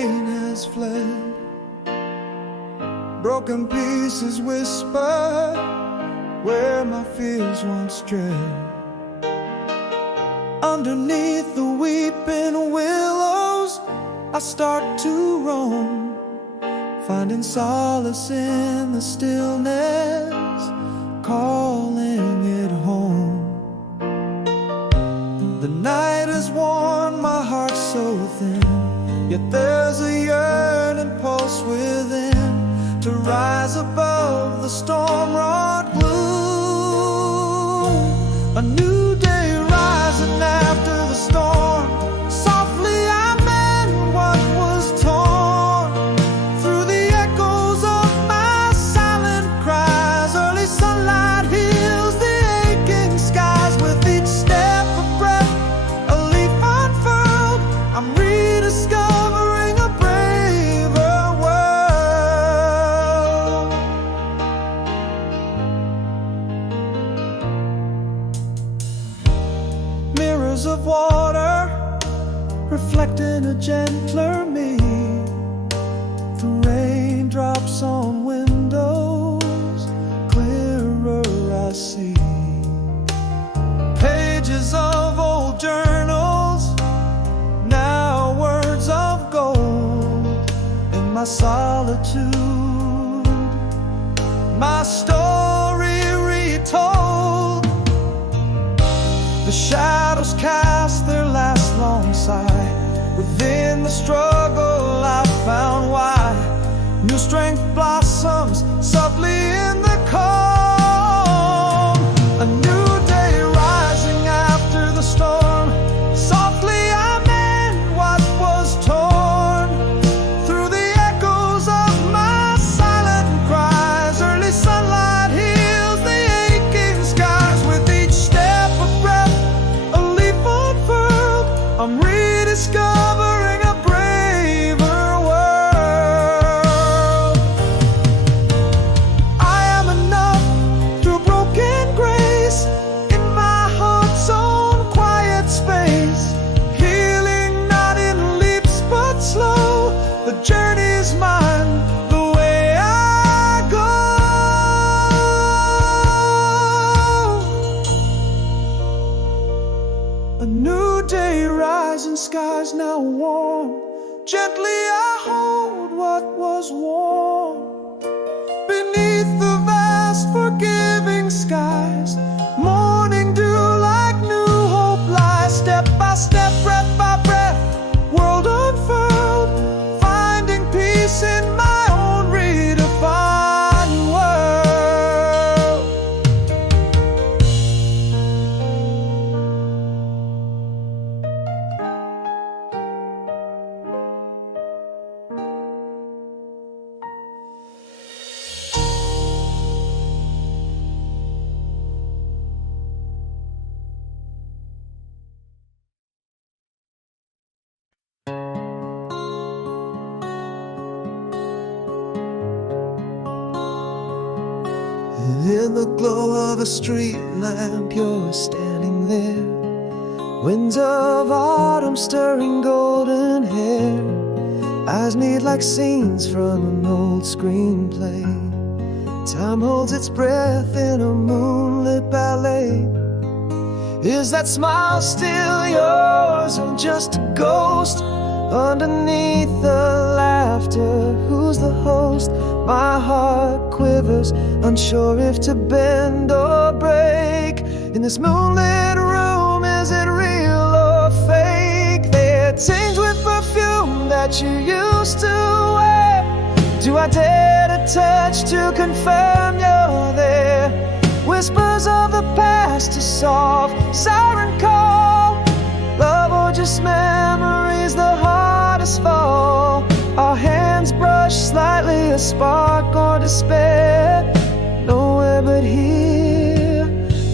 rain has fled. Broken pieces whisper where my fears once tread. Underneath the weeping willows, I start to roam, finding solace in the stillness, calling it home. The night has worn my heart so thin, yet there's a yearning pulse within to rise above the storm-wrought gloom. A new day rising after the storm. Softly I mend what was torn. Through the echoes of my silent cries, early sunlight heals the aching skies. With each step of breath, a leaf unfurled, I'm rediscovering a braver world. Mirrors of water reflecting a gentler me. The raindrops on windows, clearer I see. Pages of old journals, now words of gold. In my solitude, my story retold. The shadows cast their last long sigh. Within the struggle I found why. New strength blossoms softly in the calm. A new day rising after the storm. Softly I mend what was torn. Through the echoes of my silent cries, early sunlight heals the aching skies. With each step of breath, a leaf unfurled, I'm rediscovering a braver world. I am enough through broken grace, in my heart's own quiet space. Healing not in leaps but slow. The journey's mine, the way I go. A new day rising, skies now warm. Gently I hold what was worn. Beneath the vast forgiving skies, morning dew like new hope lies. Step by step, breath by breath, world unfurled, finding peace in my own redefined world. In the glow of a street lamp, you're standing there. Winds of autumn stirring golden hair. Eyes meet like scenes from an old screenplay. Time holds its breath in a moonlit ballet. Is that smile still yours, or just a ghost? Underneath the laughter, who's the host? My heart quivers, unsure if to bend or break. In this moonlit room, is it real or fake? They're tinged with perfume that you used to wear. Do I dare to touch to confirm you're there? Whispers of the past, a soft siren call. Love or just memories, the hardest fall. Our hands brush slightly, a spark or despair. Nowhere but here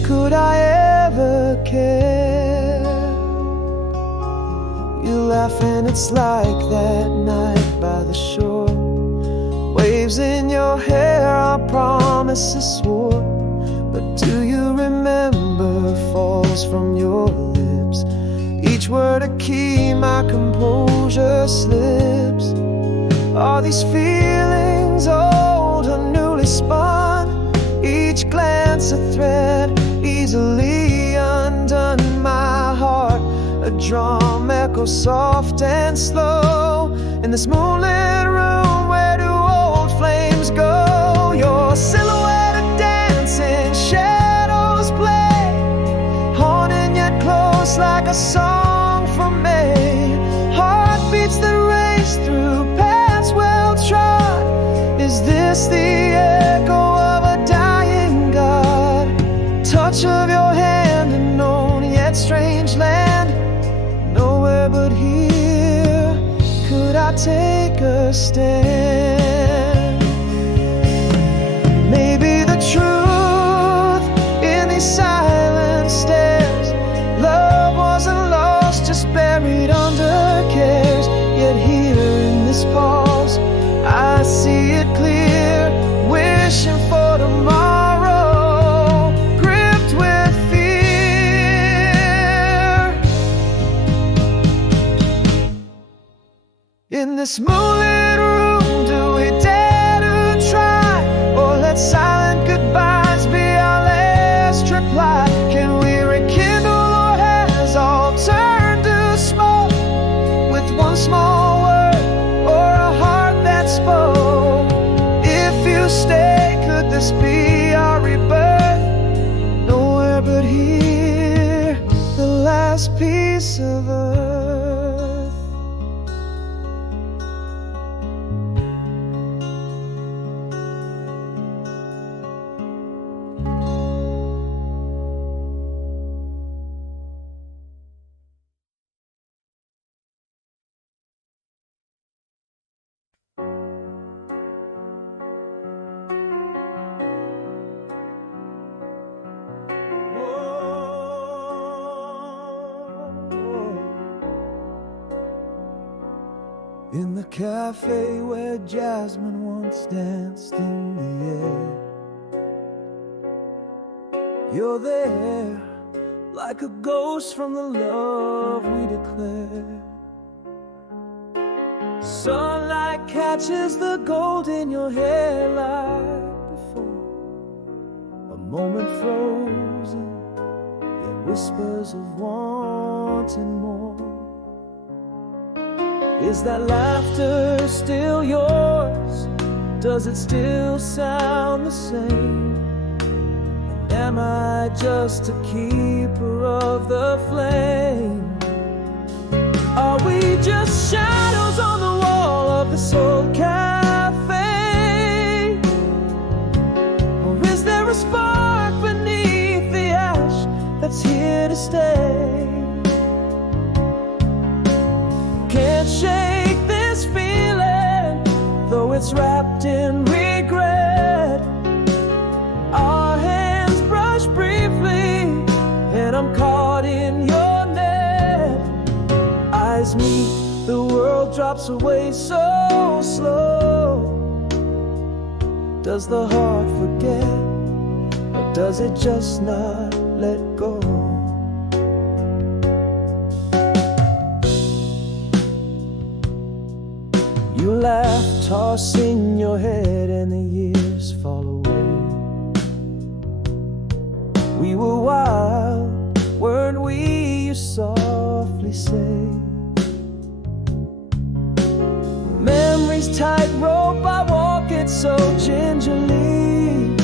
could I ever care. You laugh and it's like that night by the shore. Waves in your hair, our promises swore. But do you remember falls from your lips? each word a key, my composure slips. Are these feelings old or newly spun? Each glance a thread easily undone. My heart a drum echoes soft and slow. In this moonlit room, where do old flames go? Your silhouette a dancing, shadows play, haunting yet close like a song from May. Heartbeats that race through paths well trod. Is this the echo of a dying God? Touch of your hand, unknown yet strange land. Nowhere but here could I take a stand. Maybe the truth in these silent stares. Love wasn't lost, just buried under cares. Yet here in this pause, I see it clear. Wishing for tomorrow, gripped with fear. In this moonlit room, do we dare to try? Or let silent goodbyes be our last reply? Can we rekindle, or has all turned to smoke? With one small word or a heart that spoke. If you stay, could this be our rebirth? Nowhere but here, the last piece of earth. In the cafe where jasmine once danced in the air, you're there, like a ghost from the love we declare. Sunlight catches the gold in your hair like before. A moment frozen, yet whispers of wanting more. Is that laughter still yours? Does it still sound the same? And am I just a keeper of the flame? Are we just shadows on the wall of this old cafe? Or is there a spark beneath the ash that's here to stay? Can't shake this feeling, though it's wrapped in regret. Our hands brush briefly, and I'm caught in your net. Eyes meet, the world drops away so slow. Does the heart forget, or does it just not let go? You laugh, tossing your head, and the years fall away. We were wild, weren't we? You softly say. Memories tightrope, I walk it so gingerly.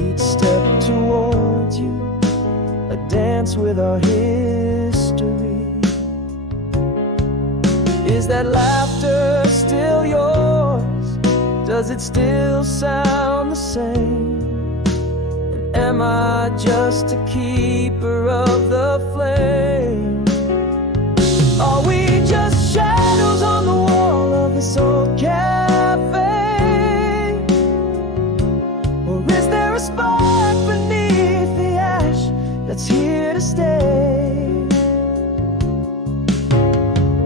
Each step towards you, a dance with our history. Is that laughter still yours? Does it still sound the same? And am I just a keeper of the flame? Are we just shadows on the wall of this old cafe? Or is there a spark beneath the ash that's here to stay?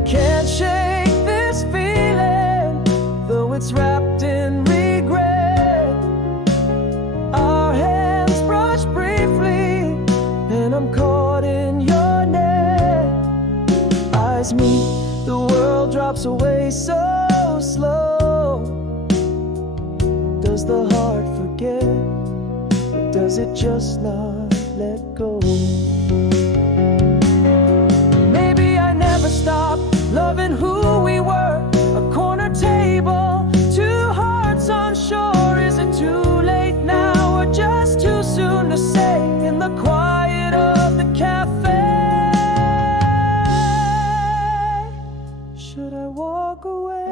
Can't shake this feeling, though it's wrapped in regret. Our hands brush briefly, and I'm caught in your net. so slow. Does the heart forget, or does it just not let go? Maybe I never stopped loving who we were. A corner table, two hearts on shore. Is it too late now, or just too soon to say? In the quiet of the cafe, should I walk away?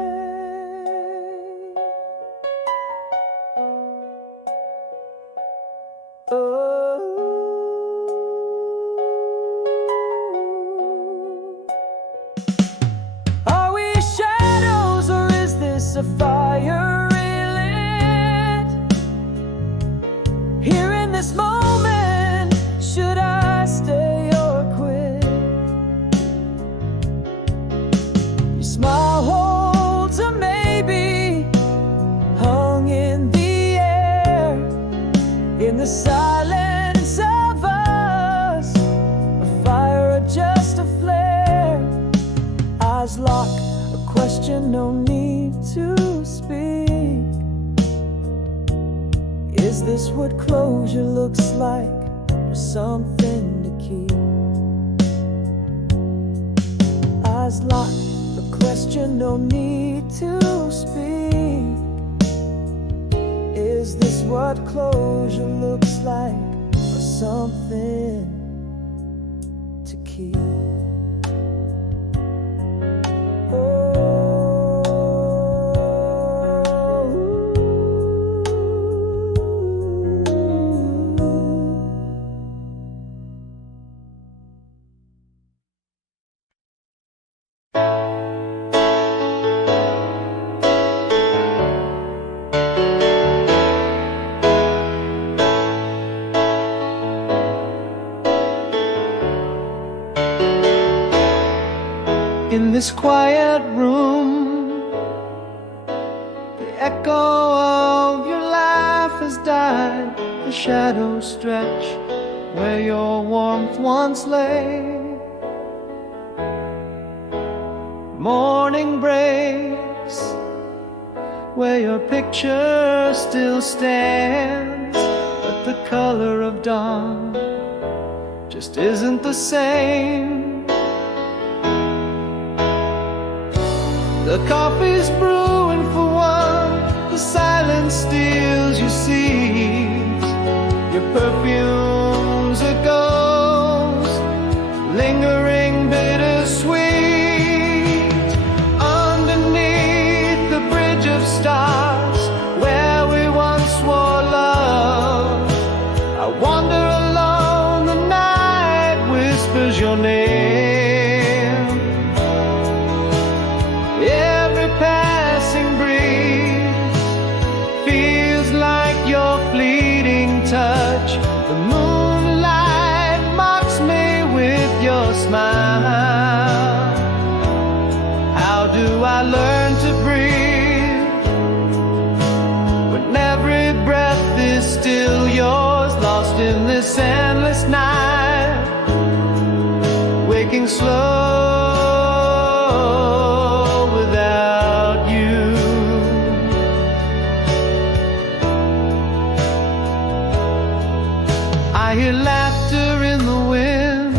Are we shadows, or is this a fire relit? Here in this moment, should I stay or quit? Your smile holds a maybe, hung in the air, in the silence of us, a fire or just a flare. Eyes locked, a question, no need to speak. Is this what closure looks like, or something to keep? Eyes locked, a question, no need to speak. Is this what closure looks like, or something to keep? In this quiet room, the echo of your laugh has died. The shadows stretch where your warmth once lay. Morning breaks where your picture still stands, but the color of dawn just isn't the same. The coffee's brewing for one, the silence steals your seeds. Your perfume's a ghost, lingering bittersweet. Underneath the bridge of stars, where we once swore love, I wander alone, the night whispers your name. Passing breeze feels like your fleeting touch. The moonlight mocks me with your smile. How do I learn to breathe when every breath is still yours? Lost in this endless night, waking slow without you. I hear laughter in the wind,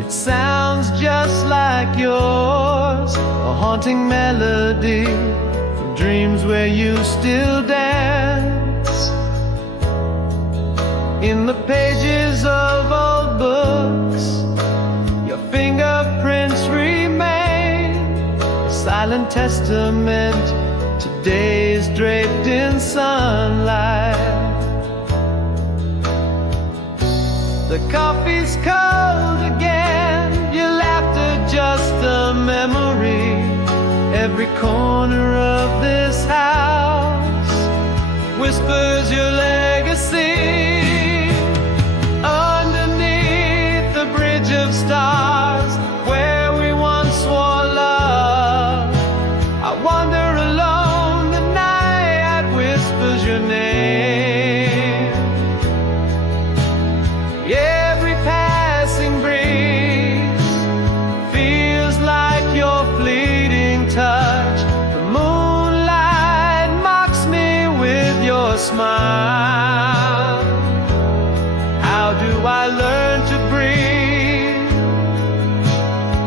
it sounds just like yours, a haunting melody from dreams where you still dance. In the pages of old books, your fingerprints remain, a silent testament to days draped in sunlight. The coffee's cold again, your laughter just a memory. Every corner of this house whispers your legacy. Underneath the bridge of stars, where we once swore love, I wander alone, the night whispers your name. Every passing breeze feels like your fleeting touch. smile? How do I learn to breathe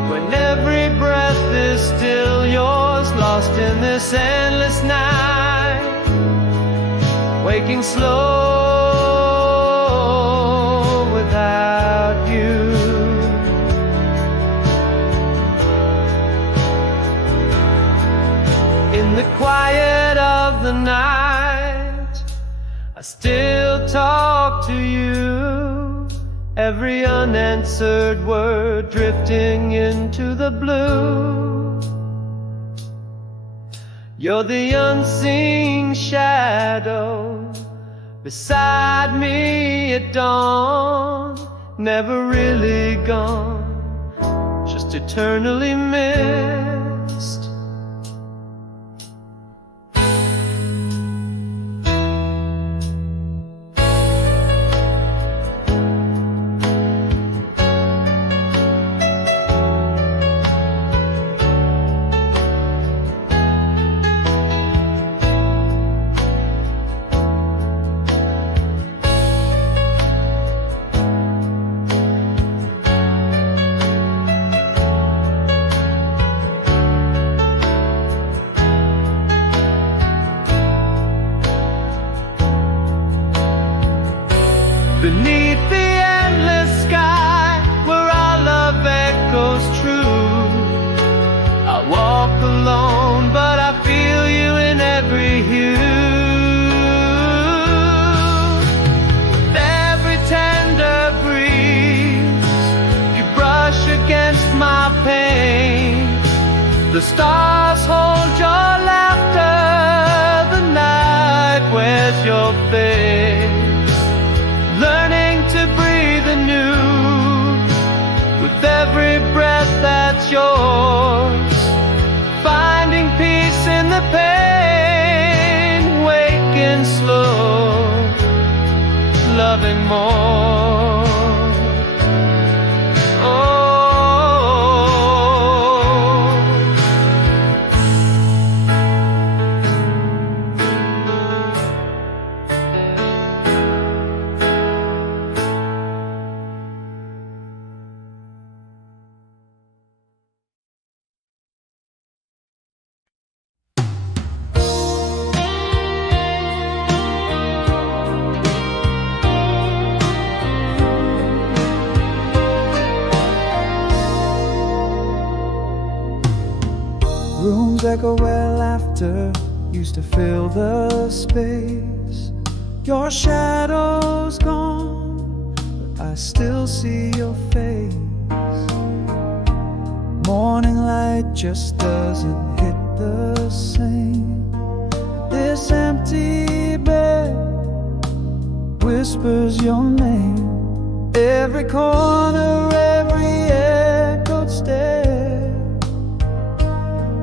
when every breath is still yours, lost in this endless night, waking slow without you? In the quiet of the night, I still talk to you, every unanswered word drifting into the blue. You're the unseen shadow beside me at dawn, never really gone, just eternally missed. Beneath the endless sky, where our love echoes true, I walk alone, but I feel you in every hue. With every tender breeze, you brush against my pain. The stars hold your laughter, the night wears your face. Learning to breathe anew with every breath that's yours, finding peace in the pain, waking slow, loving more. Rooms echo where laughter used to fill the space. Your shadow's gone, but I still see your face. Morning light just doesn't hit the same. This empty bed whispers your name. Every corner, every echoed stair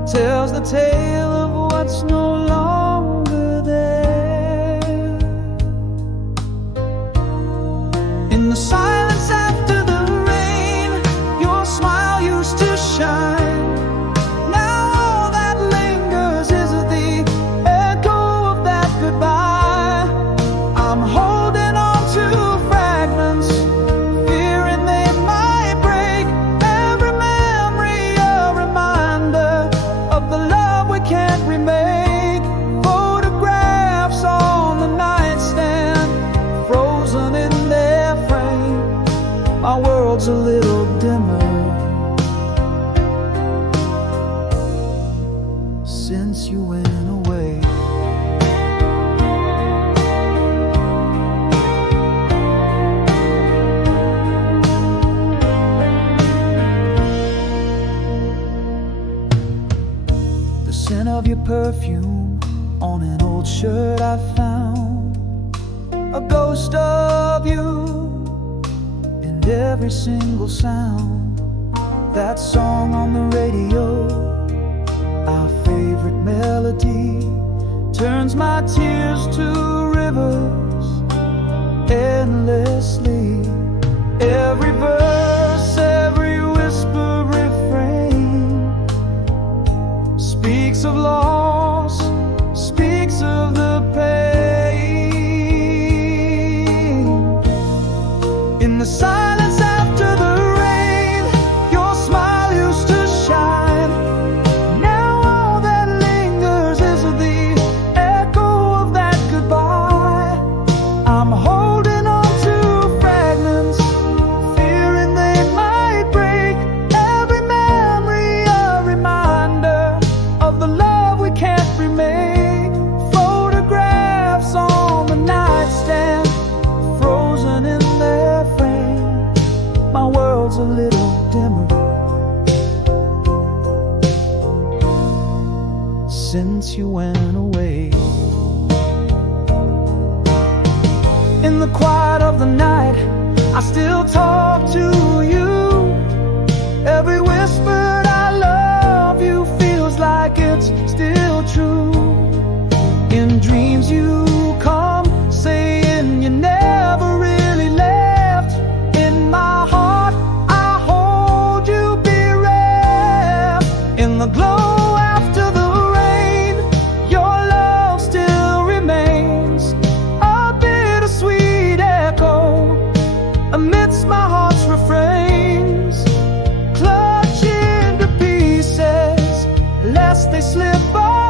tells the tale of what's no longer there. In the silence after the rain, your smile used to shine. Now all that lingers is the echo of that goodbye. I'm holding on to fragments, fearing they might break. Every memory a reminder of the love we can't remake. Photographs on the nightstand, frozen in their frame. My world's a little dimmer since you went away. The scent of your perfume on an old shirt I found, a ghost of you in every single sound. That song on the radio, our favorite melody, turns my tears to rivers endlessly. Every verse, every whisper, refrain speaks of loss, speaks of the pain. since you went away. In the quiet of the night, I still talk to you. Every whispered I love you feels like it's still true. In dreams you come, saying you never really left. In my heart I hold you bereft. In the glow after the rain, your love still remains, a bittersweet echo amidst my heart's refrains. Clutching to pieces lest they slip by.